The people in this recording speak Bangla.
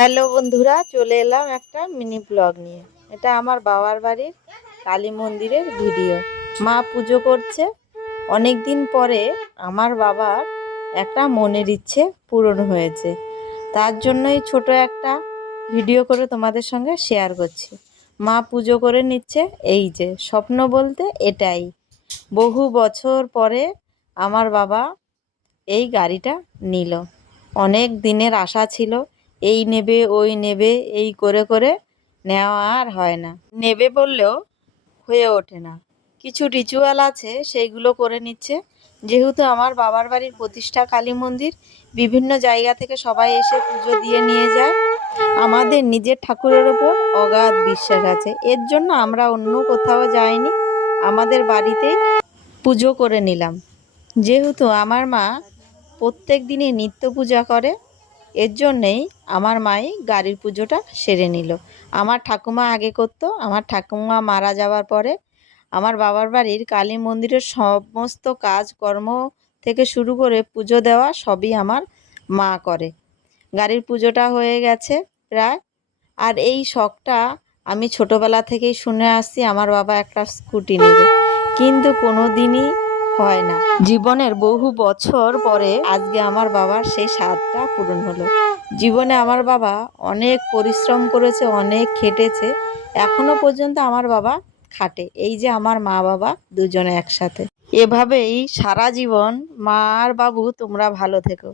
হ্যালো বন্ধুরা, চলে এলাম একটা মিনি ব্লগ নিয়ে। এটা আমার বাবার বাড়ির কালী মন্দিরের ভিডিও। মা পুজো করছে। অনেক দিন পরে আমার বাবার একটা মনের ইচ্ছে পূরণ হয়েছে। তার জন্যই ছোট একটা ভিডিও করে তোমাদের সঙ্গে শেয়ার করছি। মা পুজো করে নিচ্ছে এই যে, স্বপ্ন বলতে এটাই। বহু বছর পরে আমার বাবা এই গাড়িটা নিল। অনেক দিনের আশা ছিল এই নেবে, ওই নেবে, এই করে করে নেওয়া আর হয় না। নেবে বললেও হয়ে ওঠে না। কিছু রিচুয়াল আছে, সেইগুলো করে নিচ্ছে। যেহেতু আমার বাবার বাড়ির প্রতিষ্ঠা কালী মন্দির, বিভিন্ন জায়গা থেকে সবাই এসে পুজো দিয়ে নিয়ে যায়। আমাদের নিজের ঠাকুরের ওপর অগাধ বিশ্বাস আছে। এর জন্য আমরা অন্য কোথাও যাইনি। আমাদের বাড়িতেই পুজো করে নিলাম। যেহেতু আমার মা প্রত্যেক দিনই নিত্য পূজা করে এর জন্যেই আমার মাই গাড়ির পুজোটা সেরে নিল। আমার ঠাকুমা আগে করতো, আমার ঠাকুমা মারা যাওয়ার পরে আমার বাবার বাড়ির কালী মন্দিরের সমস্ত কাজকর্ম থেকে শুরু করে পুজো দেওয়া সবই আমার মা করে। গাড়ির পুজোটা হয়ে গেছে প্রায়। আর এই শখটা আমি ছোটোবেলা থেকেই শুনে আসছি, আমার বাবা একটা স্কুটি নেবে। কিন্তু কোনো দিনই হয় না। জীবনের বহু বছর পরে আজকে আমার বাবার সেই স্বাদটা পূরণ হলো। জীবনে আমার বাবা অনেক পরিশ্রম করেছে, অনেক খেটেছে। এখনও পর্যন্ত আমার বাবা খাটে। এই যে আমার মা বাবা দুজনে একসাথে। এভাবেই সারা জীবন মা আর বাবু তোমরা ভালো থেকো।